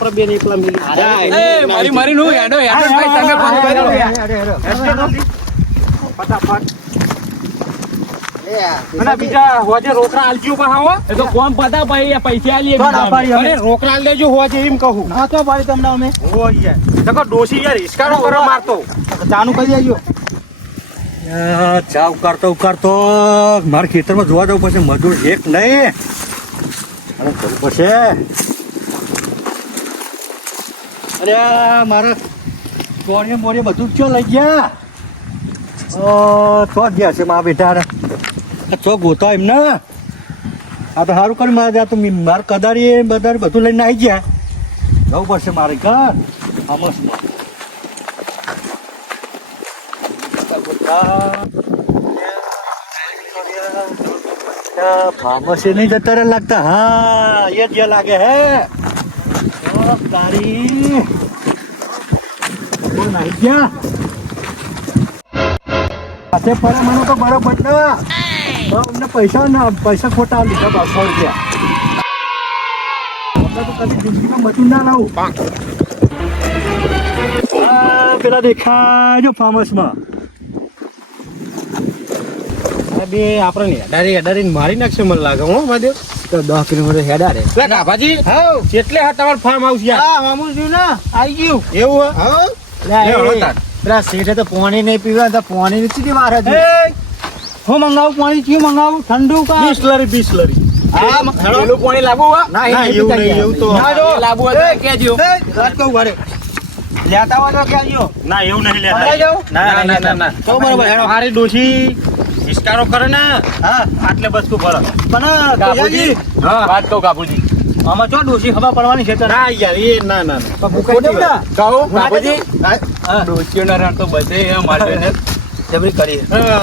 આપણે બેન એકલા મિલી મારી મારી નું હેડો હેડો ભાઈ તમે ફોન કર્યો ફટાફટ અને બીજા હોજે રોકડા આલજો પાહો એ તો કોમ પતા ભાઈ પૈસા આલીએ અરે રોકડા આલ દેજો હોજે એમ કહું ના તો ભાઈ તમને અમે હો યાર તકો ડોસી યાર હિસકારો કરો મારતો ચાનું કરી દેજો. ચા ઉકાળતો મારા ખેતરમાં જોવા જવું પછી મજૂર એક નહીં અને કરવું પડશે. અરે મારા ચોણીએ મોડીએ બધું ચો લઈ ગયા ચો ગયા છે મારા બેટા ચો ગોતા એમને આ તો સારું કર્યું મારે તો મારે કદારી બદારી બધું લઈને આવી ગયા જવું પડશે મારે ઘર આમસમાં फार्मसी नहीं जता रहा लगता हाँ ये दिया लागे है तारी नहीं क्या ऐसे पड़ा मनो तो बराबर ना तो हमने पैसा खोटा लिखा 500 रुपया तो कभी जिंदगी में मजूर ना लाऊं पेला देखा जो फार्मस में બે આપણે હેડારી મારી નાખશે મને લાગે હો મહાદેવ તો 10 કિલોમીટર હેડા રે લે કાભાજી હા કેટલે હા તમાર ફાર્મ હાઉસ યાર હા મામુ છું ને આવી ગયું એવું હા પેલા શેઠે તો પાણી નહીં પીવા તો પાણી ની વાર હતી હું મંગાવું પાણી કયું મંગાવું ઠંડુ કા બિસ્લરી હા પેલું પાણી લાગુ ના એવું નહીં એવું તો લાગુ હોય તો કેજો કહું ઘરે લેતા હોય તો ક્યાં ના એવું નહીં લેતા લેતા જાવ ના તો બરોબર હેડો મારી ડોશી ઇસ્કારો કરે ને હા આટલે બસ તું ભરો પણ કાબુજી હા વાત કહું કાબુજી આમાં ચો ડોસી ખબર પડવાની છે તો ના યાર એ ના ના ભૂખાઈ દેવ ના કહું કાબુજી હા ડોસીઓના રણ તો બધે મારે જબરી કરી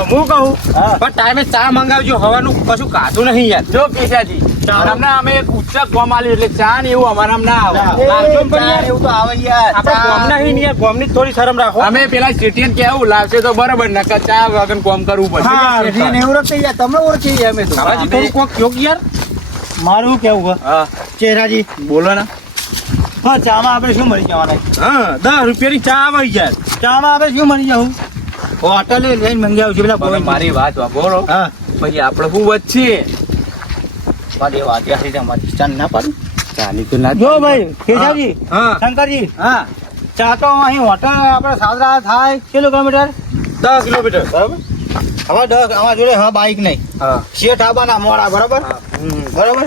હું કહું હા. પણ ટાઈમે ચા મંગાવજો હવાનું કશું કાધું નહીં યાર જો કેશાજી અમને અમે એક ઉચ્ચ કોમ આલ્યું એટલે ચા ને એવું અમારા ના આવે લાવજો ને પણ યાર. એવું તો આવે યાર આપણે કોમ નહીં યાર કોમની થોડી શરમ રાખો અમે પેલા સિટીયન કેવું લાવશે તો બરાબર નકર ચા વગર કોમ કરવું હા, પડશે એને એવું રખી ગયા તમને ઓળખી ગયા અમે તો કાબાજી થોડું કોક યોગ યાર મારું કેવું છે હા ચહેરાજી બોલો ને હા ચામાં આપણે શું મળી જવાના હા 10 રૂપિયાની ચા આવે યાર ચામાં આપણે શું મળી જવું હોટલે લઈને મંગાવ્યું છે પેલા તમે મારી વાત વાપરો હા પછી આપણે શું વચ્ચે મારી વાત યાર તમારી ચાન ના પાડું ચાલી તો ના જો ભાઈ કેશાજી હા શંકરજી હા ચા તો અહીં હોટલ આપણે સાદરા થાય કેટલું કિલોમીટર 10 કિલોમીટર બરાબર હવે 10 અમારા જોડે હા બાઈક નહીં હા શેઠ આબાના મોડા બરાબર બરાબર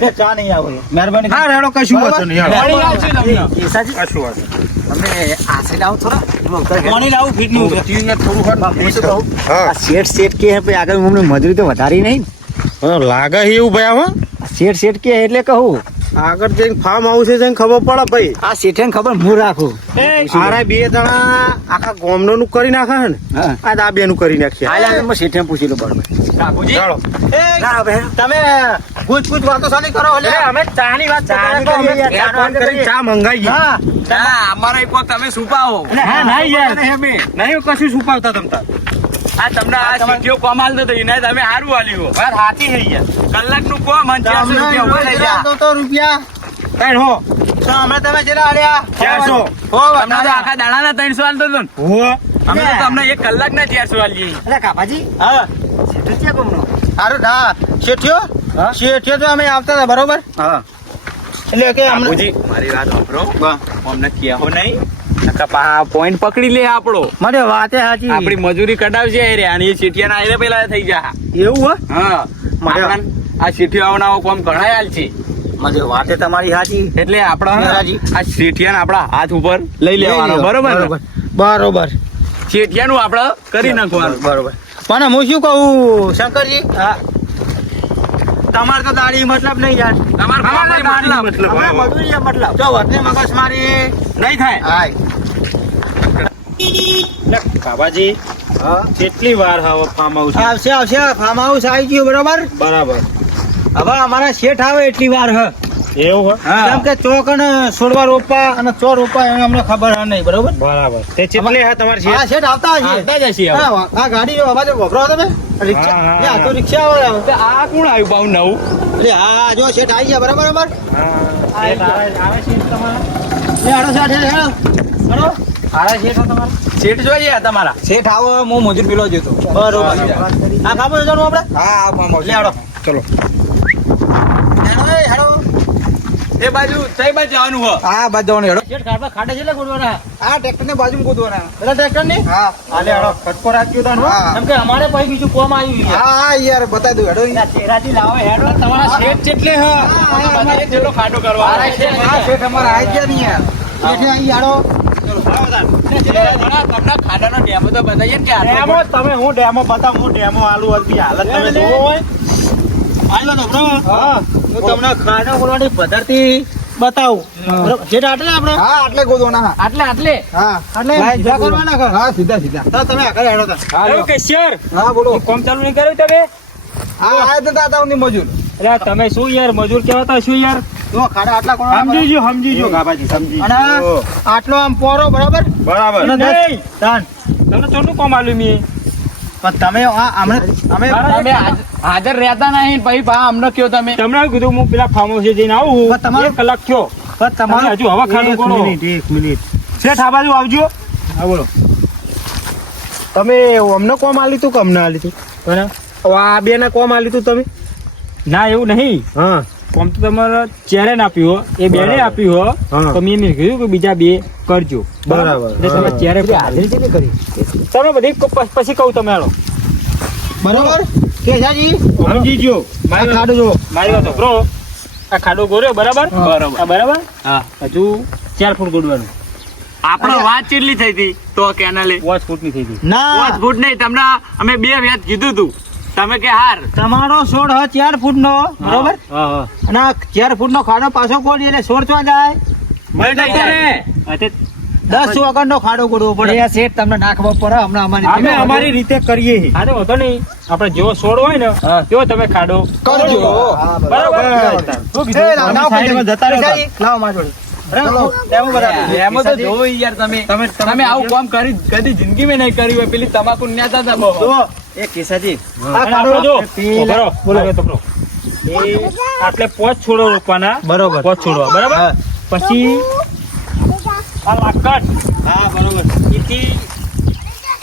એ ચા નહીં આવે મહેરબાની હા રેડો કશું વાંધો નહીં હાલો. પાણી લાવશે તમને કેશાજી કશું વાંધો તમે આશે લાવો થોડા પાણી લાવું ફીટનું છે થોડું હા આ શેઠ કે હે આગળ અમને મજૂરી તો વધારી નહીં હા લાગે છે એવું ભાઈ આમાં શેઠ કે એટલે કહું આગળ જઈને ફાર્મ હાઉસ જઈને ખબર પડે ભાઈ આ શેઠે ખબર હું રાખું આરા બે જણા આખા ગામનો નું કરી નાખે છે ને હા આ આ બે નું કરી નાખીએ હાલ શેઠે પૂછી લો બરોબર કાબુજી ચાલો ના હવે તમે પૂછ વાતો સાની કરો એટલે અમે ચાની વાત ચાની કરીએ યાર, ચાનો ફોન કરીને ચા મંગાવીએ હા ના અમારા એક તમે સુપાવો હા ના યાર અમે નહીં કશું છુપાવતા તમતા આ તમને આ સીટીઓ કમાલ તો એને તમે સારું આલ્યું વાત સાચી છે યાર કલાકનું કોમ 800 રૂપિયા ઉભા થઈ ગયા તો રૂપિયા કઈ હો તો અમે તમે કેટલા આલ્યા 400 હો તમને તો આખા દાડાના 300 આલતો હતો ને હો અમે તો તમને એક કલાકના 400 આલીએ અરે કાપાજી હા શેઠ છે કોમનો સારું હા શેઠિયો હા? શેઠિયો તો અમે આવતા હતા બરોબર હા એટલે કે અમને કાબુજી મારી વાત સાંભળો અમને કહેવો નહીં પોઈન્ટ પકડી લે આપણો મારે વાતે સાચી આપણી મજૂરી કઢાવશે એ રે અને એ ચીટિયાના આયરે પેલા થઈ જા એવું હો હા મારે- આપણને આ ચીઠીઓ આવનાવો કોમ ઘણા હાલ છે મારે વાતે તમારી સાચી એટલે આપણે મેરાજી. આ ચીઠિયાને આપણા હાથ ઉપર લઈ લેવાનો બરોબર ને? બરોબર ચીઠિયાનું આપણે કરી નાખવાનું બરોબર પણ હું શું કહું શંકરજી હા તમારે તો દાડી મતલબ નહીં યાર તમારે અમારે ખાવાનું મારી મતલબ અમે મજૂરી છે મતલબ જો વધને મગજ મારી નહીં થાય હાય કાબાજી કેટલી વાર હવે ફાર્મ હાઉસ આવશે ફાર્મ હાઉસ આવી ગયું બરોબર બરાબર હવે અમારા શેઠ આવે એટલી વાર હ એવું હોય હા. કેમ કે ચોક અને છોડવા રોપવા અને ચો રોપવા એને અમને ખબર નહીં, બરોબર? બરાબર તે કેટલે હા તમારે છે હા, શેઠ આવતા હશે. આવતા જ હશે હવે. હા, આ ગાડી જો અવાજ વપરાવો તમે? રિક્ષા. હા, હા, લે, આ તો હા. રિક્ષા આવે. તે આ કોણ આવ્યું પાછું નવું? લે, હા, જો શેઠ આવી ગયા, બરાબર, બરાબર? હા શેઠ આવે છે તમારા લે, હાલો, શેઠ, હેડો. હાલો. આવે છે તમારા શેઠ જોઈએ તમારા. શેઠ આવો, હું મજૂર પેલો જ હતો. બરોબર. આ ખાબો જવાનું આપણે? હા આ ફાર્મ લે, હાલો. ચલો હેડો, એ, હેડો. એ બાજુ કઈ બાજુ જવાનું હો? હા, બાદ જવાનું, હેડો. શેઠ, ખાડે ખાડે છે લે ગોડવાના. આ ટ્રેક્ટરની બાજુમાં ગોદવાના. પેલા ટ્રેક્ટરની? હા. આલે હાલો કટકો રાખજો તાન હો. કેમ કે અમારે પછી બીજું કોમ આવ્યું છે. હા, હા, યાર, બતાવી દઉં, હેડો. ચેરાજી લાવો હેડો તમારા શેઠ કેટલે હ બધાએ જેટલો ખાટો કરવા હા, શેઠ અમારા આવી ગયા ને યાર. શેઠે આવી, હેડો. આપણા ખાડાનો ડેમો તો બતાવીએ ને કે આટલો ડેમો તમે હું ડેમો બતાવ હું ડેમો આલુ હતી હાલત તમે જોવો હોય આવ્યો તો, બરાબર? હા. હું તમને ખાડા બોલવાની પદ્ધતિ બતાવું. બરાબર? શેઠ આટલે આપણે? હા, આટલે ગોદવાના. આટલે આટલે હા. આટલે સીધા કરવાના કે? હા, સીધા સીધા. તો તમે આગળ હેડો તા. એવું કે શિયર હા, બોલો. કોમ ચાલુ નહીં કર્યું તમે હા, આ તો દાદા ની મજૂર. એટલે તમે શું યાર મજૂર કહેવાતા શું યાર જો ખાડા આટલા કોણ સમજી જો ગાબાજી સમજી અને આટલો આમ પોરો, બરાબર? બરાબર અને દસ. તાન. તમને ચોટલું કોમ આલ્યું મી પણ તમે અમે તમે હાજર રહેતા નહીં પછી પા અમને કયો તમે તમને એવું કીધું હું પેલા ફાર્મ હાઉસે જઈને આવું પણ તમારું- 1 કલાક થયો પણ તમારું હજુ હવા ખાધું કોનો? એક મિનિટ. શેઠ આ બાજુ આવજો હા, બોલો. તમે અમને કોમ આલી તું કે અમને આલી તું કોને? આ બે ના કોમ આલી તું તમે ના એવું નહીં હા કોમ તો તમારે ચેરે ને આપ્યું હો એ બેને બરાબર. આપ્યું હો હા. તો મેં એમને કીધું કે બીજા બે કરજો બરાબર. એટલે તમે ચેરે હાજરી કેવી કરી તમે બધી પછી કહું તમે હાલો બરાબર? કેશાજી, સમજી જો આ ખાડો જો. મારી વાત બ્રો આ ખાડો ગોર્યો બરાબર બરાબર. આ બરાબર હા હજુ 4 ફૂટ ગોડવાનું આપણે વાત કેટલી થઈ હતી તો કેનાલે 5 ફૂટની થઈ ગઈ ના, 5 ફૂટ નહીં તમને અમે 2 વ્યાજ કીધું તું તમે કે હાર તમારો છોડ હ 4 ફૂટનો, બરોબર? હા હા અને આ 4 ફૂટનો ખાડો પાછો કોડી એટલે છોડ ચો જાય? આ તે 10 ચોકડનો ખાડો ગોડવો પડે. આ શેઠ તમને નાખવો પડે હમણાં અમારી અમે અમારી રીતે કરીએ છીએ. આ તો વાંધો નહીં આપણે જેવો છોડ હોય ને તેવો તમે ખાડો કરજો. બરાબર એ, શું કીધું લાવો, અમે સાઈડમાં જતા રહેતા. કેશાજી, લાવો મારી જોડે. બરાબર? ડેમો બરાબર. એમાં તો જોવો યાર તમે તમે આવું કામ કરી કદી જિંદગીમાં નહીં કર્યું હોય પેલી તમાકુ ન્યાતા હતા બહુ જુઓ, એ કેસાજી આ અને ખાડો આપણે જો પેલા- બોલો બોલો તો બોલો એ આટલે 5 છોડો રોપવાના બરોબર. 5 છોડવા બરાબર હા. પછી આ લાકડ હા, બરોબર. એથી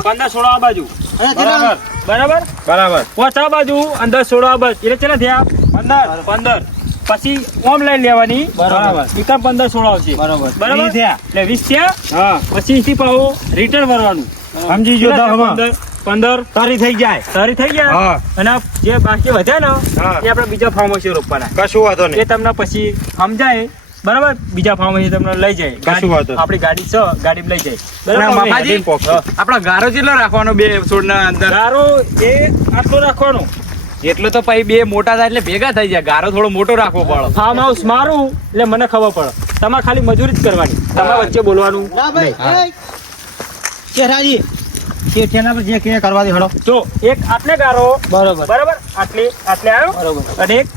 15 છોડો આ બાજુ અને તેના- બરાબર બરાબર 5 આ બાજુ અંદર છોડો આ બાજુ એટલે કેટલા થયા 15 પછી ઓમ લાઈન લેવાની બરાબર. એકા 15 છોડો આવશે બરોબર. બરાબર 20 થયા. એટલે 20 થયા હા પછી એથી પાછું રિટર્ન ભરવાનું સમજી જો કેટલા થયા? દહમાં 15 તારી થઈ જાય સારી થઈ ગયા હા. અને આ જે બાકી વધ્યા ને હા. એ આપણે બીજા ફાર્મ હાઉસે રોપવાના કશું વાંધો એ નહીં તમને પછી સમજાય બરાબર બીજા ફાર્મ હાઉસે તમને લઈ જાય કશું વાંધો નહીં. આપણી ગાડી છે ગાડીમાં લઈ જાય અને બરાબર મામાજી, હેડીને પોક. આપડો ગારો કેટલો રાખવાનો 2 છોડના અંદર ગારો એ આટલો રાખવાનો એટલો તો પછી 2 મોટા થાય એટલે ભેગા થઈ જાય ગારો થોડો મોટો રાખવો પડે ફાર્મ હાઉસ મારું એટલે મને ખબર પડે તમારે ખાલી મજૂરી જ કરવાની તમારા વચ્ચે બોલવાનું ના ભાઈ, એ. ચેરાજી, શેઠિયાના પર જે કે કરવા દે, હેડો. જો એક આટલે ગારો બરોબર. બરાબર આટલે આવ્યો બરોબર. અને એક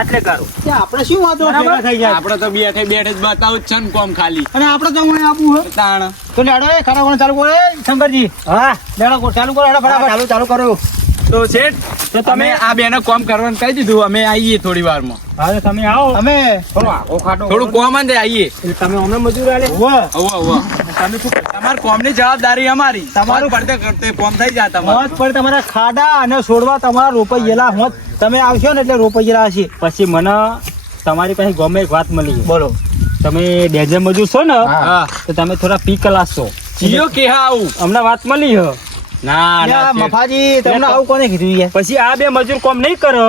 આટલે ગારો તે આપણે શું વાંધો બરાબર. ભેગા થઈ જાય? આપડે તો બેઠે બેઠે જ બતાવું જ છે ને કોમ ખાલી અને આપણે તો હું આપવું હે. તાણ તો લેડો, એ ખાડા કોણ ચાલુ કરો, એ શંકરજી. હા લેડો, ચાલુ કરો, હેડો ફટાફટ. ચાલુ કરો. તો શેઠ તો તમે તમે આ બેને કોમ કરવાનું કહી દીધું અમે આવીએ થોડી વારમાં હવે તમે આવો અમે થોડો આખો ખાટો થોડું કોમ જ આવીએ એટલે તમે અમને મજૂરી આલે ઉવ્વ. તમે શું તમાર કોમની જવાબદારી અમારી તમારું- તમારું પડતે કરતે કોમ થઈ જાય તમારું હોજ પર તમારા ખાડા અને છોડવા તમારા રોપૈયેલા હોજ. તમે આવશો ને એટલે રોપૈયેલા હશે. પછી મને તમારી પાસે ગમે એક વાત મળી છે. બોલો. તમે ડેઝર મજૂર છો ને હા તો તમે થોડા પી ક્લાસ છો જીઓ કે આવું અમને વાત મળી છે ના ના યા, શેઠ. મફાજી, તમને આવું કોને કીધું યાર? પછી આ બે મજૂર કોમ નહીં કરો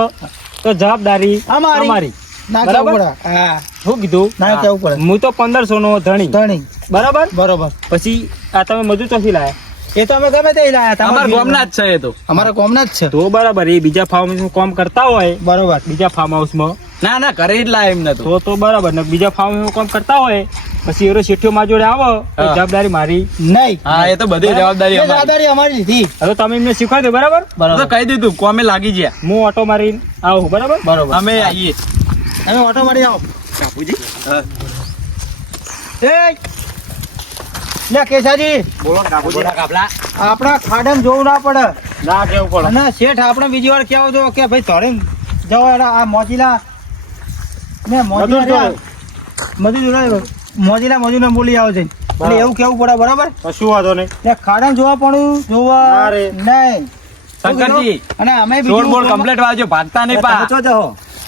તો જવાબદારી અમારી. અમારી ના બરાબર? કેવું પડે. હા, શું કીધું ના કેવું પડે. હું તો 1500 નો ધણી ધણી. બરાબર બરોબર. પછી આ તમે મજૂર ચોથી લાયા એ તો અમે ગમે તે લાયા. અમાર તમારા ગામના જ છે એ તો અમારા કોમના જ છે. તો બરાબર એ બીજા ફાર્મ હાઉસમાં કામ કરતા હોય બરોબર. બીજા ફાર્મ હાઉસમાં ના ના કરે જ લાય એમને તો તો બરાબર ને બીજા ફાર્મ હાઉસમાં કામ કરતા હોય પછી એરો શેઠિયો માં જોડે આવો તો હા. જવાબદારી મારી નહીં. હા એ તો બધી જવાબદારી એ અમારી જવાબદારી અમારી લીધી. હવે તમે એમને શીખવાડો બરાબર તો કહી દીધું કોમે લાગી ગયા હું ઓટો મારીને આવું બરાબર બરોબર. અમે આવીએ તમે ઓટો મારી આવો. કાપુજી એ લે કેસાજી બોલો કાપુજી આપણા ખાડામાં જોવું ના પડે ના કેવું પડે અને શેઠ આપણે બીજી વાર કેવું જો કે ભાઈ ધોળે જાઓ આ મોજીલા ને મજૂર જોડે. મોજીલા બોલી આવો છે એટલે એવું કેવું પડે બરાબર કશું વાંધો નહીં ને ખાડામાં જોવા પડું જોવા અરે. નહીં શંકરજી અને અમે ચોર બીજું બોલ કામ- કમ્પ્લીટ વાજો ભાગતા નહીં પા તમે જો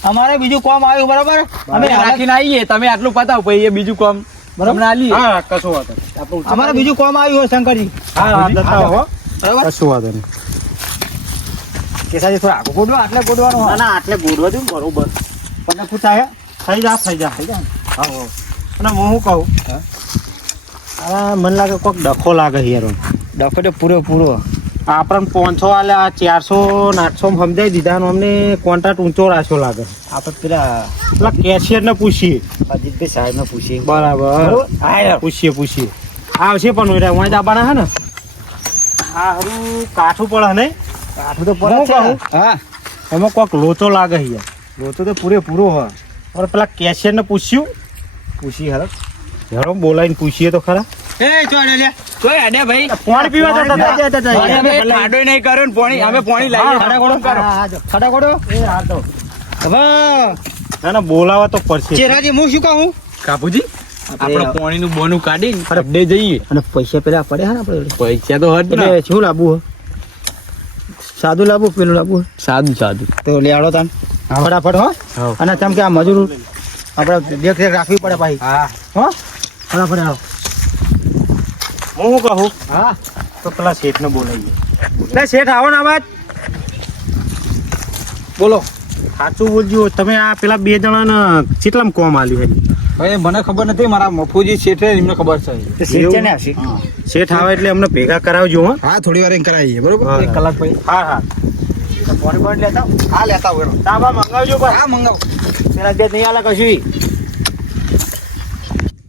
અમારે બીજું કામ આવ્યું બરાબર અમે રાખીને આવીએ તમે આટલું પતાવો પછી એ બીજું કામ તમને આલીએ હા કશું વાંધો નહીં. આપણું અમારે બીજું કામ આવ્યું હોય શંકરજી હા હા જતા હો બરાબર કશું વાંધો નહીં કેસાજી થોડા આગળ ગોડવા આટલે ગોડવાનું ના ના આટલે ગોળવા દઉં બરોબર તમને પૂછાય થઈ જા થઈ જાય હા હો. અને હું શું કહું હા મને લાગે કોઈક ડખો લાગે યાર ડખો તો પૂરો આપણને 500 આલે આ 400 ને 800 માં સમજાઈ દીધા ને અમને કોન્ટ્રાક્ટ ઊંચો રાખ્યો લાગે આપણે પેલા કેશિયર ને પૂછીએ અજીતભાઈ સાહેબ ને પૂછીએ બરાબર પૂછીએ આવશે પણ વાંચ આવવાના હે ને હા હરું કાઠું પડે ને આઠું તો હું કહું? હા એમાં કોઈક લોચો લાગે યાર લોચો તો પૂરો હોય અને પેલા કેશિયર ને પૂછ્યું પૂછી હરો હેરો બોલાવીને પૂછીએ તો ખરા એ ચોડે લે કોઈ અડે ભાઈ પાણી પીવા જતા હતા. પાણી અમે ખાડો નહીં કર્યો ને પાણી અમે પાણી લાવીએ ખડા ગોડો એ હા તો હવે ના ના બોલાવા તો પડશે ચેરાજી હું શું કહું કાપુજી આપણે પાણીનું બોનું કાઢીને અડ્ડે જઈએ અને પૈસા પેલા પડે હા ને આપણે પૈસા તો હદ ને એટલે શું લાવવું સાદું લાવવું પેલું લાવવું સાદું તો લે આડો તાન ફટાફટ હો અને તેમ કે આ મજૂર આપણે દેખ રાખવી પડે ભાઈ હા હો ફટાફટ આવો હું શું કહું હા તો પેલા શેઠને બોલાવીએ લે શેઠ આવો ને આવાજ બોલો સાચું બોલજો તમે આ પેલા બે જણાને કેટલામ કોમ આલ્યું છે ભાઈ મને ખબર નથી મારા મફુજી શેઠે એમને ખબર છે શેઠ છે ને આવશે શેઠ આવે એટલે અમને ભેગા કરાવજો હો હા થોડી વાર કરાવીએ બરોબર હા. એક કલાક પછી હા હા ફોન પર લેતા હા લેતા આવો તાબા મંગાવજો બસ હા મંગાવો પેલા બે નહીં આલે કશું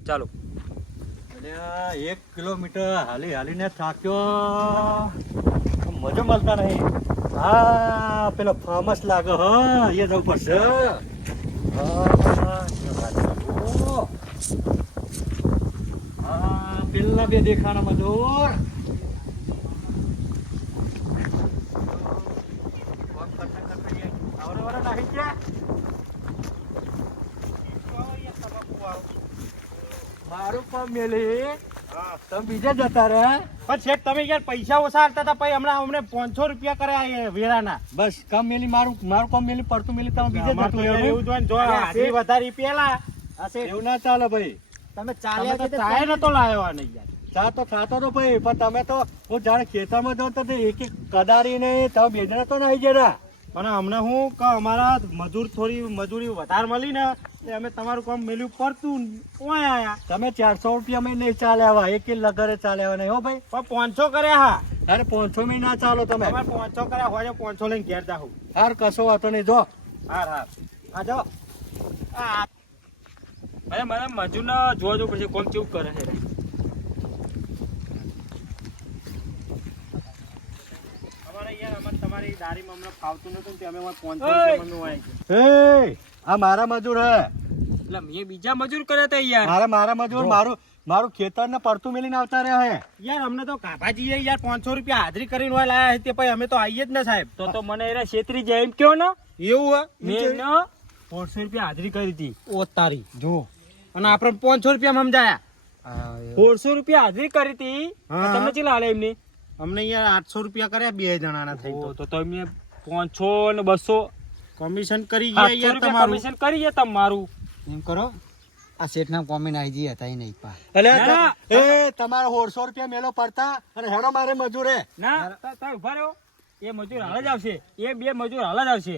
ચાલો અલ્યા, 1 કિલોમીટર હાલીને થાક્યો મજો મળતા નહીં હા પેલો ફાર્મસ લાગે હા એ જવું પડશે હા પેલા બે દેખાણા મજૂર મારું કામ મેલી તમે બીજા જતા રહે પણ શેઠ તમે યાર પૈસા ઓછા આપતા હતા પછી હમણાં અમને 500 રૂપિયા કર્યા એ વેરાના બસ કામ મેલી મારું કામ મેલી પડતું મેલી તમે બીજે અમારે તો જતું યાર રહેવું. એવું જોઈને જો હાજરી વધારી પેલા એવું ના ચાલે ભાઈ તમે તમે તો ચાય નતો લાવ્યો આ નહીં યાર ચા તો ખાતો તો ભાઈ પણ તમે તો હું જાણે ખેતરમાં જાઉં તો તે એક કદારી ને તમે બે જણા તો નહીં જરા પણ અમને હું કે અમારા મજૂરી વધારે મળી ને એટલે અમે તમારું કામ મેલ્યું પડતું ઓય આયા તમે 400 રૂપિયા માં નહીં ચાલે આવા એક લગરે ચાલે આવા નહીં હો ભાઈ પણ 500 કર્યા હા અરે 500 માં ના ચાલો તમે તમારે 500 કર્યા હોય 500 લઈને ઘેર જાઉં હાર કશો વાતો નહીં જો હાર હાર આ જાઓ અરે મને મજૂરને જોવા જવું પડશે કોમ કેવું કરે છે અમારે યાર અમને તમારી દારીમાં અમને ફાવતું નતું ને તે અમે 500 ઓય! રૂપિયા મમ્મી વાંચી એ આ મારા મજૂર હે એટલે મેં બીજા મજૂર કરે તે યાર મારા મજૂર મારું ખેતર ને પડતું મેલીને આવતા રહ્યા હે યાર અમને તો કાભાજીએ યાર 500 રૂપિયા હાજરી કરીને હોય લાયા છે તે પછી અમે તો આવીએ જ ને સાહેબ તો મને એને છેતરી જાય એમ કયો ને એવું મેં હે એને 500 રૂપિયા હાજરી કરી હતી ઓ તારી જો અને આપણે 500 રૂપિયા સમજાયા 400 રૂપિયા હાજરી કરી હતી હા. તમને ચેલા હાલે એમને અમને યાર 800 રૂપિયા કર્યા બે જણાના થઈ તો તમે 500 ને 200 કમિશન કરી ગયા 800 યાર રૂપિયા તમારું કમિશન કરી છે તમારું એમ કરો આ શેઠ ના કોમેન્ટ આવી જઈએ હતા નહીં પા ના, એ તમારા 100 રૂપિયા મેલો પડતા અને હેડો મારે મજૂર હે ના તમે ઉભા રહ્યો એ મજૂર હાલ જ આવશે એ બે મજૂર હાલ જ આવશે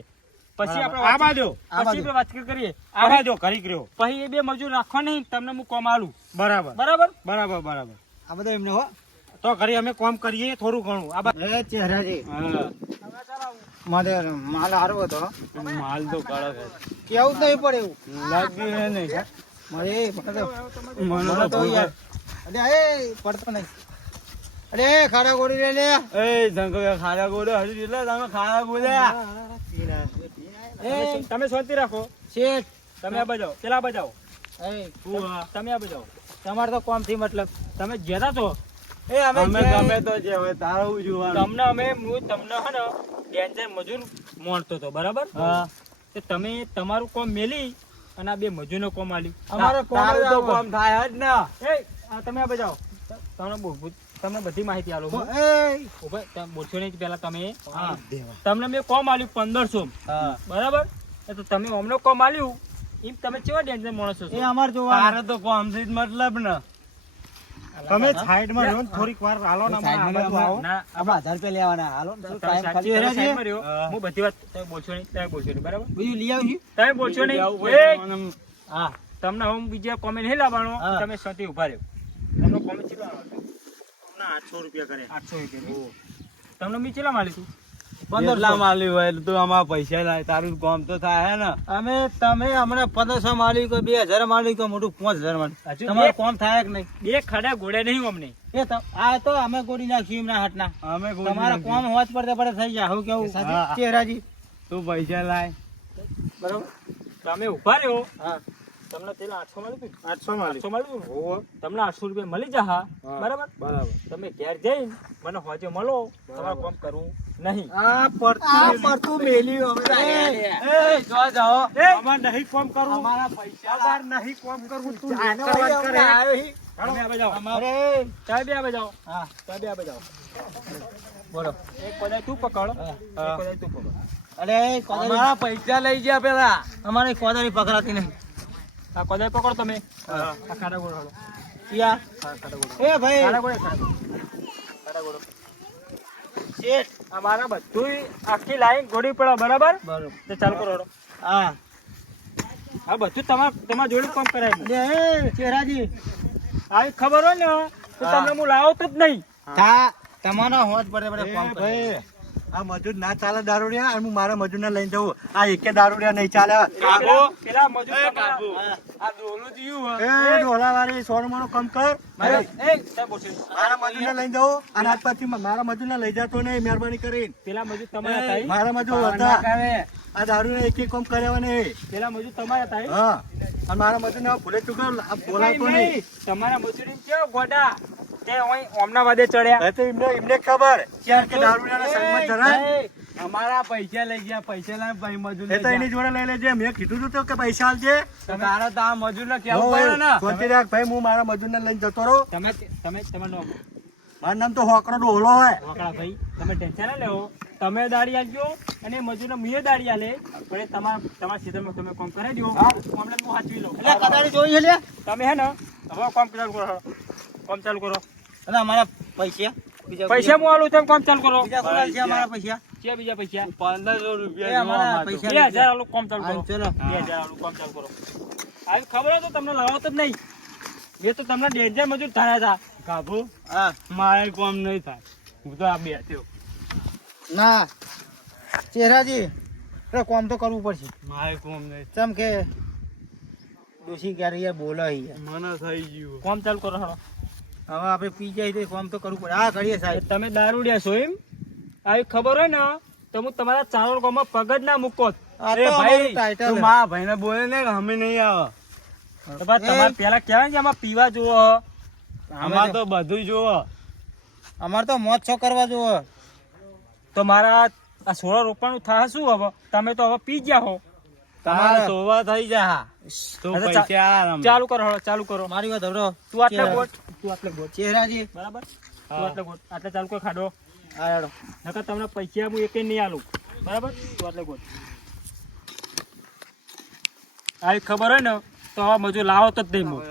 પછી આપણે આ બાજુ પછી આપણે વાત કરીએ આ બાજુ કરી કર્યો પછી એ બે મજૂર રાખો નહીં તમને હું કોમ આલું બરાબર બરાબર બરાબર બરાબર આ બધો એમને હો તો ઘરે અમે કામ કરીએ થોડું ઘણું આ બાજુ એ ચહેરાજી મારે માલ હારો હતો માલ તો કડક કેવું જ નહીં પડે એવું લાગ્યું હે નહીં મને તો યાર અરે એ પડતો નહીં અરે ખાડા ગોળી લે લે એ ધંકો ખાડા ગોડે હજુ જેટલા તમે ખાડા ગોડ્યા એ તમે શાંતિ રાખો શેઠ તમે આ બજાવો પેલા બજાવો એ, તમે આ બજાવો તમારે તો કોમ થી મતલબ તમે જેતા તો એ અમે ગમે તો જે હવે તારું જોવાનું. તમને હું તમને હે ને ડેન્જર મજૂર મોણતો હતો બરાબર તો તમે તમારું કોમ મેલી અને આ બે મજૂરનો કોમ આલ્યું અમારે કોમ તારું જ તો આવો. કામ થાય જ ને. એ આ તમે આ બજાવો તમને બધી માહિતી આલો હું. એ, ઉભા તમે બોલશો નહીં પેલા તમે હા. તમને મેં કોમ આલ્યું 1500 બરાબર એ તો તમે અમને કોમ આલ્યું એમ તમે કેવા ડેન્જર માણસો છો એ અમારે જોવાનું. તારે તો કામથી જ મતલબ ને. તમે સાઈડમાં રહ્યો ને થોડીક વાર હાલો ને સાઈડમાં અમારા આ બાજુ આવો. ના આપણે 1000 રૂપિયા લેવાના હાલો ને, થોડું તમે time ખાલી સાઈડમાં ચહેરા છે. રહ્યો. હા. હું બધી વાત તમે બોલશો નહીં બરાબર બીજું લઈ આવશું. તમે બોલશો નહીં આવું એ, હોય તો મને હા તમને હું બીજા કોમેન્ટ નહીં લાવવાનો હા. તમે સતી ઉભા રહ્યો તમને કોમેન્ટ કેટલા આવડે? ના, 800 રૂપિયા કરે. 800 રૂપિયા તમને મેં કેટલા માલી તું 1500 માલી હોય એટલે તું આમાં પૈસા લાય, તારું કામ તો થાય હે ને. અમે તમે હમણાં 1500 માલ્યું કે 2000 માલ્યું કે મોટું 5000 માલ્યું હજુ તમારું બે- કોમ થાય કે નહીં બે ખડા ઘોડે નહીં અમને એ આ તો અમે ગોળી નાખ્યું એમના હાથના અમે કોઈ તમારા નથી. કોમ હોત પડતે પડે થઈ જાય હું કેવું હા. ચહેરાજી તું પૈસા લાય. બરાબર તમે ઉભા રહ્યો હા તમને પેલા 800 મળ્યું હતું? 800 માલી. 800 મળ્યું હતું? તમને 800 રૂપિયા મળી જા હા. બરાબર બરાબર. તમે ઘેર જઈને મને હોજે મળો તમારું કામ કરવું નહીં આ પડતું મેલ્યું એ, જો જાઓ. અમારે નહીં કામ કરવું. અમારા પૈસા અમારે નહીં કામ કરવું. તું જાને જાને વાત કરે. તમે આ બજાવો અરે તમે બે આ બજાવો હા તમે બે આ બજાવો બોલો એક કોદાય તું પકડ હા. એક કોદાય તું પકડ અરે અમારા પૈસા લઈ ગયા પેલા. અમારે કોદાળી પકડાતી નહીં આ કોદાય પકડો તમે આ ખાડા ગોળો હાલો. યા હા, ખાડા ગોળો એ ભાઈ ખાડા ગોળો ખાડા ગોળો શેઠ આ મારા બધું આખી લાઈન ગોળી પડે બરાબર બરોબર તો ચાલુ કરો હેડો. હા આ બધું તમારા જોડે કામ કરાય એ ચહેરાજી આવી ખબર હોય ને તો તમને હું લાવતો જ નહીં તા તમારા હોજ પડે પડે કોમ એ કરે ભાઈ, આ મજૂર ના ચાલે દારૂડિયા અને હું મારા મજૂરને લઈને જવું. આ એકે દારૂડિયા નહીં ચાલે. પેલા મજૂર એ તમારા- કાબુ. આ ડોલું જીવું હે. એ ઢોલાવાળી સોનમાનું કામ કર. મારા- એ, સાહેબ બોલશે. મારા મજૂરને લઈને જવું અને આજ પછી મારા મજૂરને લઈ જતો નહીં, મહેરબાની કરીને. પેલા મજૂર તમારા હતા ઈ? મારા મજૂર ના હતા. કરે. આ દારૂને એક કામ કર્યા નહીં. પેલા મજૂર તમારા હતા ઈ? હા અને મારા મજૂરને ભૂલે ચૂક્યો બોલાવતો નહીં, નહીં. નહીં. તમારા મજૂરી કેવો ગોડા તે અહીં ઓમના વાદે ચડ્યા એ તો એમને ખબર કે દારૂડિયાના સંગમાં જરાય. અમારા પૈસા લઈ ગયા. પૈસા લાય ભાઈ મજૂર એ લઈ તો જા. એની જોડે લઈ લેજે. મેં કીધું તું તો કે પૈસા આલજે. તો તારે તો આ મજૂરને કહેવું પડે ને. શાંતિ રાખ ભાઈ, હું મારા મજૂરને લઈને જતો રહું. તમે તમારું નામ મારું નામ તો હોકરો ડોહલો હોય. વકડા ભાઈ તમે ટેન્શન ના લેવો તમે દાડી આલજો અને મજૂરને મુએ દાડી આલે પણ એ તમારા ક્ષેત્રમાં તમે કામ કરાવી દો અમને હું હાચવી લઉં એટલે કદાળી જોઈ છે લે તમે હે ને હવે કામ ચાલુ કરો કામ ચાલુ કરો એટલે અમારા પૈસા બીજા પૈસા હું આલું તમે કામ ચાલુ કરો બીજા કોના છે અમારા પૈસા છે બીજા પૈસા 1500 એ રૂપિયા અમારા જોવા પૈસા 2000 આલું કામ ચાલુ કરો હા, ચલો 2000 આલું કામ ચાલુ કરો આવી ખબર હોય તો તમને લાવતો જ નહીં મેં તો તમને ડેન્જર મજૂર ધાર્યા હતા કાબુ હા મારે કામ નહીં થાય. હું તો આ બેઠ્યો. ના ચહેરાજી એટલે કોમ તો કરવું પડશે મારે કામ નહીં. ચમ કે ડોશી ક્યારે યાર બોલે યાર મને થઈ ગયું. કામ ચાલુ કરો હાલો હવે આપણે પી જાય તો કોમ તો કરવું પડે હા કરીએ સાહેબ તમે દારૂડિયા છો એમ આવી ખબર હોય ને તો હું તમારા ચારોળ ગામમાં પગ જ ના મૂકો આ એ તો ભાઈ અમારું title તું હે. મારા ભાઈને બોલે ને કે અમે નહીં આવે. તો બસ તમારે પેલા કહેવાય ને કે આમાં પીવા જુઓ આમાં તો બધું જોવો. અમારે તો મોજ છો કરવા જોવો તો મારા આ સોળા રોપવાનું થાય શું હવે તમે તો હવે પી ગયા હો તારા સોવા થઈ જા. તો અચ્છા, પૈસા આ રમે. ચાલુ કરો હવે ચાલુ કરો મારી વાત હબરો તું આટલે ગોટ તું આટલે ગોટ ચહેરાજી બરાબર તું હા. આટલે ગોટ આટલે ચાલુ કર ખાડો હા હેડો નકર તમને પૈસા હું એકે નહીં આલું બરાબર તું આટલે ગોટ આવી ખબર હોય ને તો હવે મજૂર લાવો તો જ નહીં હું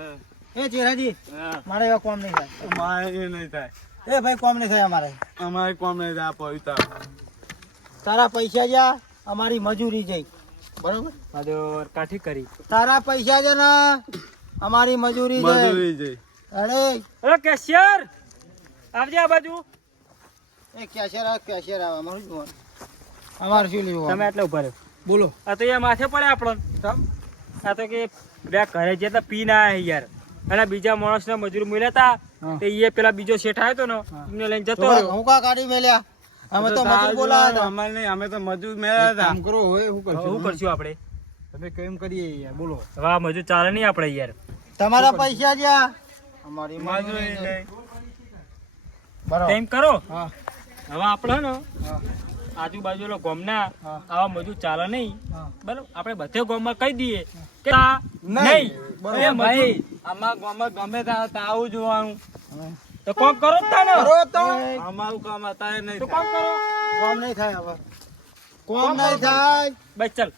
એ ચહેરાજી હા. મારે એવા કોમ નહીં થાય મારે એ નહીં થાય. એ ભાઈ કોમ નહીં થાય અમારે અમારે કામ નહીં થાય. પવિત્ર તારા પૈસા જા અમારી મજૂરી જાય બરોબર માધો કાઠી કરી તારા પૈસા છે ને અમારી મજૂરી જાય મજૂરી જઈ. અરે અરે કેશિયર આવજે આ બાજુ એ કેશિયર આવે અમારું શું જોવાનું? અમારે શું લેવું તમે આટલે ઉભા રહ્યો બોલો આ તો એ માથે પડે આપણને આ તો કે બે ઘરે જતા પી ના આયા યાર અને બીજા માણસને મજૂર મળ્યા હતા હા. તે એ પેલા બીજો શેઠ આવ્યો હતો ને એમને લઈને જતો તો રહ્યો હું કા કાઢી મેલ્યા અમે તો મજૂર બોલાયા હતા અમારે નહીં. અમે તો મજૂર મેળવ્યા હતા. કામ કરો હોય શું હવે શું કરશું આપણે તમે કેમ કરીએ યાર બોલો. હવે આ મજૂર ચાલે નહીં આપણે યાર. તમારા પૈસા જ્યાં અમારી મજૂરી નહીં. બરાબર. તેમ કરો હા હવે આપણે હે ને હા આજુબાજુ ગામના હા. આવા મજૂર ચાલે નહીં હા. બરાબર આપણે બધે ગામમાં કહી દઈએ કે આ નહીં બરાબર. એ ભાઈ આમાં ગામમાં ગમે ત્યાં આવું જોવાનું. તો કોમ કરો જ તાને. કરો તો અમારું કામ અત્યારે નહીં તો કોમ કરો કોમ નહીં થાય હવે કોમ નહીં થાય બસ ચાલ